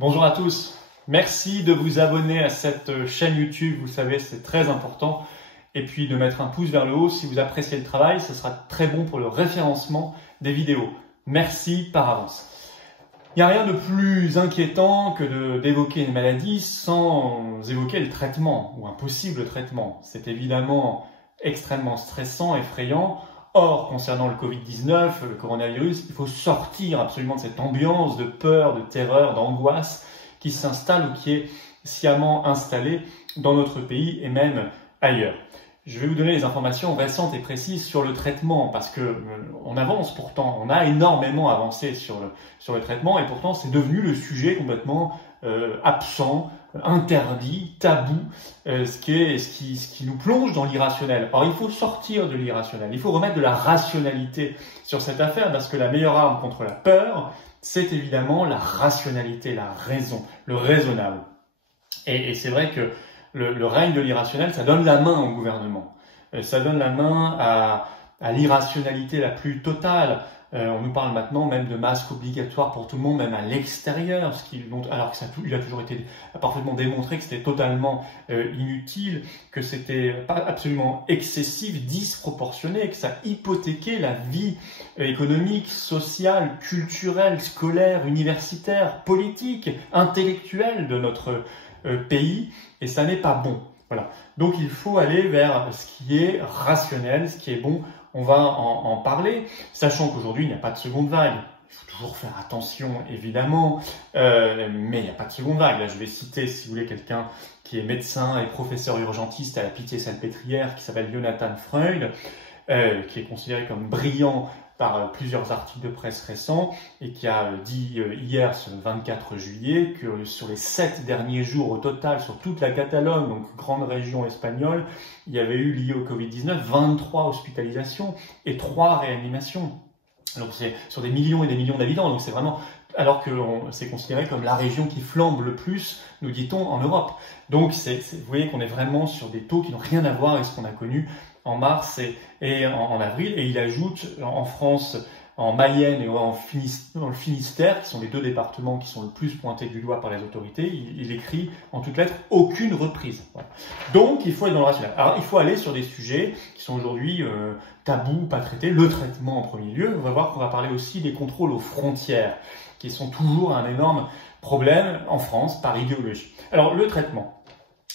Bonjour à tous, merci de vous abonner à cette chaîne YouTube, vous savez c'est très important. Et puis de mettre un pouce vers le haut si vous appréciez le travail, ce sera très bon pour le référencement des vidéos. Merci par avance. Il n'y a rien de plus inquiétant que d'évoquer une maladie sans évoquer le traitement ou un possible traitement. C'est évidemment extrêmement stressant, effrayant. Or, concernant le Covid-19, le coronavirus, il faut sortir absolument de cette ambiance de peur, de terreur, d'angoisse qui s'installe ou qui est sciemment installée dans notre pays et même ailleurs. Je vais vous donner les informations récentes et précises sur le traitement parce que on avance pourtant, on a énormément avancé sur le traitement et pourtant c'est devenu le sujet complètement absent, interdit, tabou, ce qui nous plonge dans l'irrationnel. Or, il faut sortir de l'irrationnel, il faut remettre de la rationalité sur cette affaire parce que la meilleure arme contre la peur, c'est évidemment la rationalité, la raison, le raisonnable. Et c'est vrai que le règne de l'irrationnel, ça donne la main au gouvernement. Ça donne la main à l'irrationalité la plus totale. On nous parle maintenant même de masques obligatoires pour tout le monde, même à l'extérieur, alors que il a toujours été parfaitement démontré que c'était totalement inutile, que c'était pas absolument excessif, disproportionné, que ça hypothéquait la vie économique, sociale, culturelle, scolaire, universitaire, politique, intellectuelle de notre pays, et ça n'est pas bon. Voilà. Donc il faut aller vers ce qui est rationnel, ce qui est bon. On va en parler, sachant qu'aujourd'hui il n'y a pas de seconde vague. Il faut toujours faire attention, évidemment, mais il n'y a pas de seconde vague. Là, je vais citer, si vous voulez, quelqu'un qui est médecin et professeur urgentiste à la Pitié-Salpêtrière, qui s'appelle Jonathan Freud, qui est considéré comme brillant par plusieurs articles de presse récents et qui a dit hier, ce 24 juillet, que sur les 7 derniers jours au total, sur toute la Catalogne, donc grande région espagnole, il y avait eu, lié au Covid-19, 23 hospitalisations et 3 réanimations. Donc c'est sur des millions et des millions d'habitants, donc c'est vraiment, alors que c'est considéré comme la région qui flambe le plus, nous dit-on, en Europe. Donc vous voyez qu'on est vraiment sur des taux qui n'ont rien à voir avec ce qu'on a connu en mars et en avril. Et il ajoute en France, en Mayenne et dans le Finistère, qui sont les deux départements qui sont le plus pointés du doigt par les autorités, il écrit en toutes lettres « aucune reprise ». Voilà. Donc il faut être dans le rationnel. Alors il faut aller sur des sujets qui sont aujourd'hui tabous, pas traités, le traitement en premier lieu. On va voir qu'on va parler aussi des contrôles aux frontières, qui sont toujours un énorme problème en France par idéologie. Alors le traitement.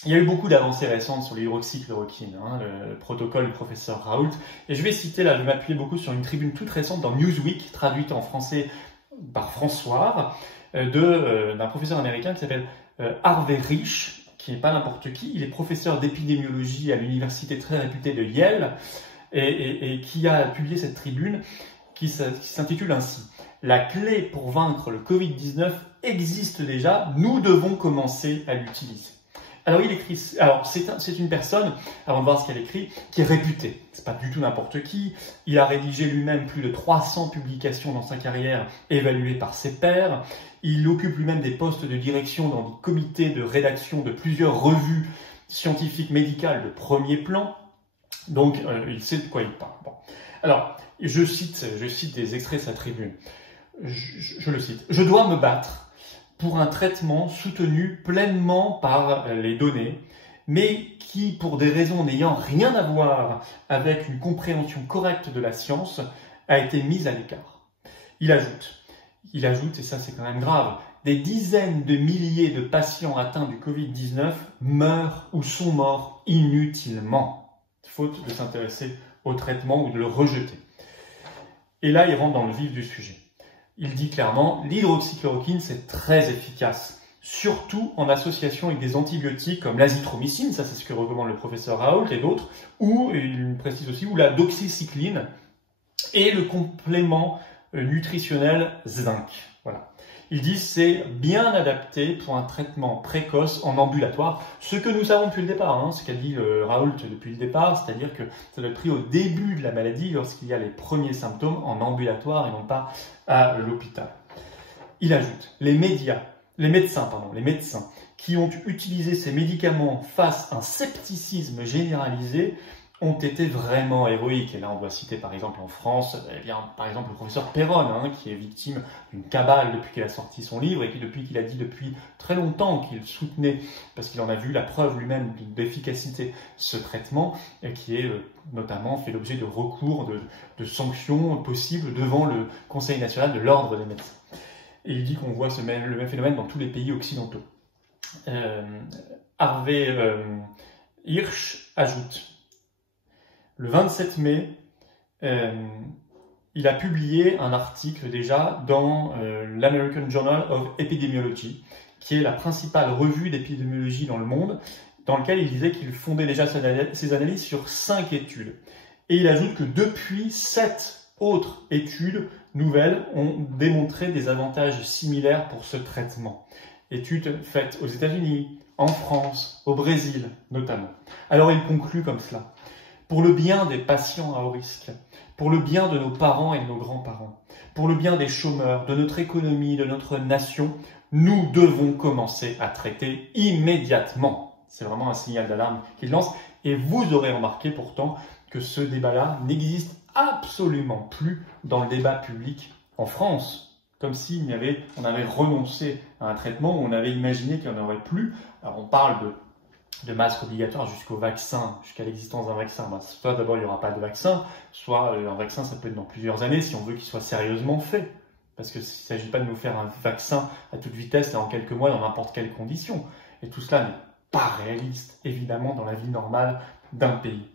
Il y a eu beaucoup d'avancées récentes sur l'hydroxychloroquine, le protocole du professeur Raoult. Et je vais citer, là, je vais m'appuyer beaucoup sur une tribune toute récente dans Newsweek, traduite en français par François, d'un professeur américain qui s'appelle Harvey Risch, qui n'est pas n'importe qui. Il est professeur d'épidémiologie à l'université très réputée de Yale et qui a publié cette tribune qui s'intitule ainsi « La clé pour vaincre le Covid-19 existe déjà, nous devons commencer à l'utiliser ». Alors il écrit, c'est une personne, avant de voir ce qu'elle écrit, qui est réputée. C'est pas du tout n'importe qui. Il a rédigé lui-même plus de 300 publications dans sa carrière, évaluées par ses pairs. Il occupe lui-même des postes de direction dans des comités de rédaction de plusieurs revues scientifiques médicales de premier plan. Donc il sait de quoi il parle. Bon. Alors je cite des extraits de sa tribune. Je le cite. « Je dois me battre pour un traitement soutenu pleinement par les données, mais qui, pour des raisons n'ayant rien à voir avec une compréhension correcte de la science, a été mise à l'écart. » Il ajoute, et ça c'est quand même grave, des dizaines de milliers de patients atteints du Covid-19 meurent ou sont morts inutilement, faute de s'intéresser au traitement ou de le rejeter. Et là, il rentre dans le vif du sujet. Il dit clairement, l'hydroxychloroquine, c'est très efficace, surtout en association avec des antibiotiques comme l'azithromycine, ça c'est ce que recommande le professeur Raoult et d'autres, ou, il précise aussi, ou la doxycycline, et le complément nutritionnel zinc. Voilà. Il dit c'est bien adapté pour un traitement précoce en ambulatoire, ce que nous savons depuis le départ, ce qu'a dit Raoult depuis le départ, c'est-à-dire que ça doit être pris au début de la maladie lorsqu'il y a les premiers symptômes en ambulatoire et non pas à l'hôpital. Il ajoute, les médecins qui ont utilisé ces médicaments face à un scepticisme généralisé ont été vraiment héroïques. Et là, on doit citer par exemple en France, par exemple le professeur Perron, qui est victime d'une cabale depuis qu'il a sorti son livre et depuis qu'il a dit depuis très longtemps qu'il soutenait, parce qu'il en a vu la preuve lui-même d'efficacité, ce traitement, qui est notamment fait l'objet de recours, de sanctions possibles devant le Conseil national de l'ordre des médecins. Et il dit qu'on voit le même phénomène dans tous les pays occidentaux. Harvey Hirsch ajoute: le 27 mai, il a publié un article déjà dans l'American Journal of Epidemiology, qui est la principale revue d'épidémiologie dans le monde, dans lequel il disait qu'il fondait déjà ses analyses sur 5 études. Et il ajoute que depuis 7 autres études nouvelles ont démontré des avantages similaires pour ce traitement. Études faites aux États-Unis, en France, au Brésil notamment. Alors il conclut comme cela: pour le bien des patients à haut risque, pour le bien de nos parents et de nos grands-parents, pour le bien des chômeurs, de notre économie, de notre nation, nous devons commencer à traiter immédiatement. C'est vraiment un signal d'alarme qu'il lance. Et vous aurez remarqué pourtant que ce débat-là n'existe absolument plus dans le débat public en France. Comme si on avait renoncé à un traitement, on avait imaginé qu'il n'y en aurait plus. Alors on parle de masques obligatoires jusqu'au vaccin, jusqu'à l'existence d'un vaccin. Soit d'abord il n'y aura pas de vaccin, soit un vaccin ça peut être dans plusieurs années si on veut qu'il soit sérieusement fait. Parce qu'il ne s'agit pas de nous faire un vaccin à toute vitesse et en quelques mois dans n'importe quelle condition. Et tout cela n'est pas réaliste, évidemment, dans la vie normale d'un pays.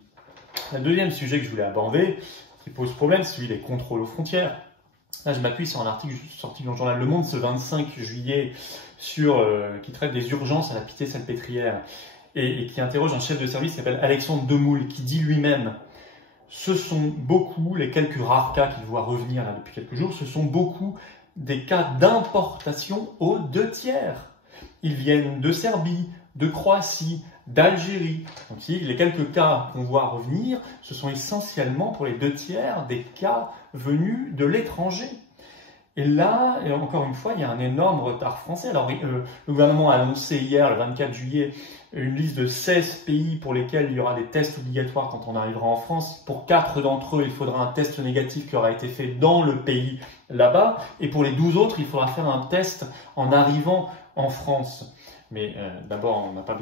Le deuxième sujet que je voulais aborder, qui pose problème, c'est celui des contrôles aux frontières. Là, je m'appuie sur un article sorti dans le journal Le Monde ce 25 juillet qui traite des urgences à la Pitié-Salpêtrière et qui interroge un chef de service qui s'appelle Alexandre Demoule, qui dit lui-même: ce sont beaucoup, les quelques rares cas qu'il voit revenir là depuis quelques jours, ce sont beaucoup des cas d'importation aux 2 tiers. Ils viennent de Serbie, de Croatie, d'Algérie. Donc les quelques cas qu'on voit revenir, ce sont essentiellement pour les 2 tiers des cas venus de l'étranger. Et là, encore une fois, il y a un énorme retard français. Alors, le gouvernement a annoncé hier, le 24 juillet, une liste de 16 pays pour lesquels il y aura des tests obligatoires quand on arrivera en France. Pour 4 d'entre eux, il faudra un test négatif qui aura été fait dans le pays là-bas. Et pour les 12 autres, il faudra faire un test en arrivant en France. Mais d'abord, on n'a pas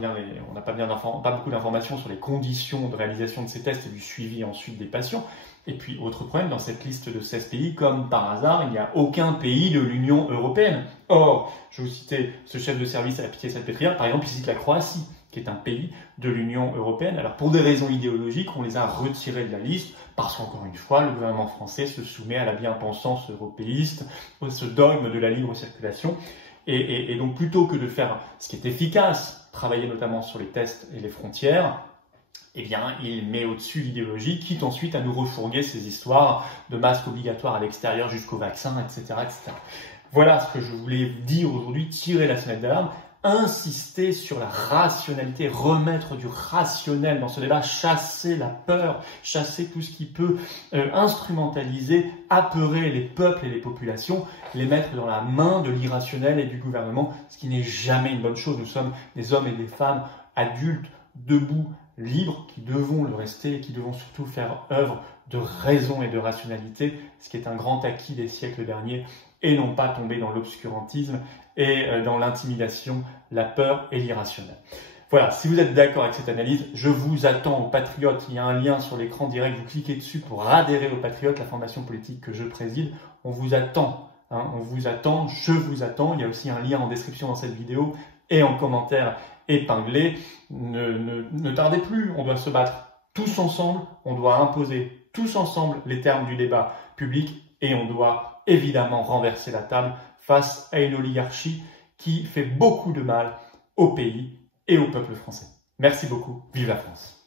beaucoup d'informations sur les conditions de réalisation de ces tests et du suivi ensuite des patients. Et puis, autre problème, dans cette liste de 16 pays, comme par hasard, il n'y a aucun pays de l'Union européenne. Or, je vous citais ce chef de service à la Pitié-Salpêtrière, par exemple, il cite la Croatie, qui est un pays de l'Union européenne. Alors, pour des raisons idéologiques, on les a retirés de la liste, parce qu'encore une fois, le gouvernement français se soumet à la bien-pensance européiste, ce dogme de la libre circulation. Et donc, plutôt que de faire ce qui est efficace, travailler notamment sur les tests et les frontières, eh bien, il met au-dessus l'idéologie, quitte ensuite à nous refourguer ces histoires de masques obligatoires à l'extérieur jusqu'au vaccin, etc., etc. Voilà ce que je voulais dire aujourd'hui, tirer la sonnette d'alarme, insister sur la rationalité, remettre du rationnel dans ce débat, chasser la peur, chasser tout ce qui peut instrumentaliser, apeurer les peuples et les populations, les mettre dans la main de l'irrationnel et du gouvernement, ce qui n'est jamais une bonne chose. Nous sommes des hommes et des femmes adultes, debout, libres, qui devons le rester et qui devons surtout faire œuvre de raison et de rationalité, ce qui est un grand acquis des siècles derniers, et non pas tomber dans l'obscurantisme et dans l'intimidation, la peur et l'irrationnel. Voilà, si vous êtes d'accord avec cette analyse, je vous attends aux Patriotes. Il y a un lien sur l'écran direct, vous cliquez dessus pour adhérer aux Patriotes, la formation politique que je préside. On vous attend, on vous attend, je vous attends. Il y a aussi un lien en description dans cette vidéo et en commentaire épinglé. Ne tardez plus, on doit se battre tous ensemble, on doit imposer tous ensemble les termes du débat public et on doit évidemment renverser la table face à une oligarchie qui fait beaucoup de mal au pays et au peuple français. Merci beaucoup, vive la France!